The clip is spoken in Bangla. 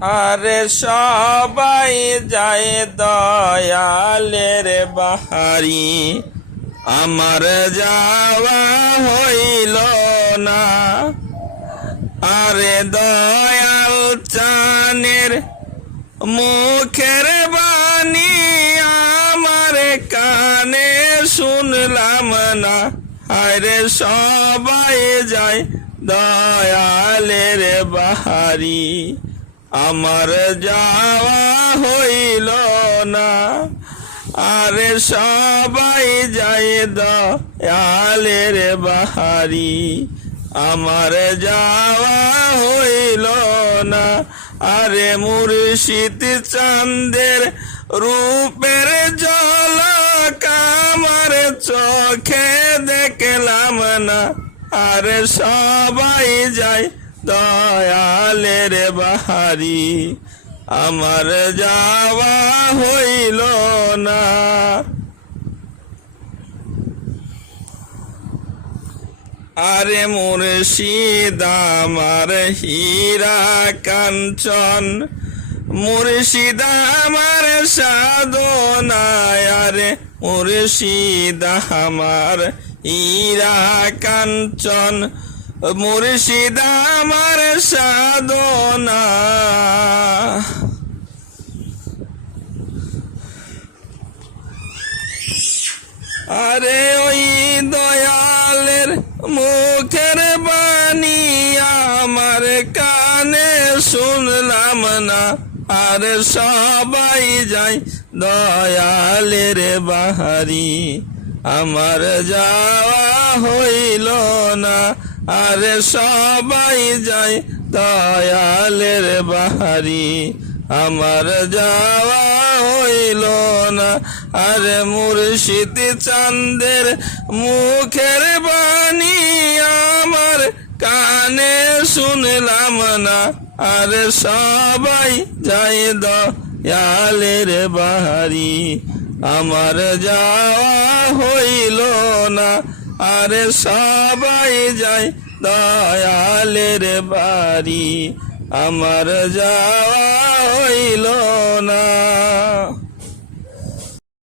আরে সবাই যায় দয়ালের বাহারি। আমার যাওয়া হইল না। আরে দয়াল চানের মুখের বাণী আমার কানে শুনলাম না। আরে সবাই যায় দয়ালের বাহারি। আমার যাওয়া হইল না। আরে সবাই যায় দয়ালের বাহারি। আমার যাওয়া হইল না। আরে মুর্শিদ চান্দের রূপের জলক আমার চোখে দেখলাম না। আরে সবাই যায় দয়ালের বাহারি, আমার যাওয়া হইল না। আরে মুর্শিদ আমার হীরা কাঞ্চন, মুর্শিদ আমার সাধনায় আরে মুর্শিদ আমার হীরা কাঞ্চন মুর্শিদ আমার সাধনা। আরে ওই দয়ালের মুখের বাণী আমার কানে শুনলাম না। আর সবাই যাই দয়ালের বাহারি। আমার যাওয়া হইল না। আর সবাই যায় দয়ালের বাহারি আমার যাওয়া হইল না। আর মুর্শিদ চান্দের মুখের বাণী আমার কানে শুনলাম না। আর সবাই যাই দয়ালের বাহারি আমার যাওয়া হইল না। আর সবাই যায় দয়ালের বাড়ি আমার যাওয়া হইল না।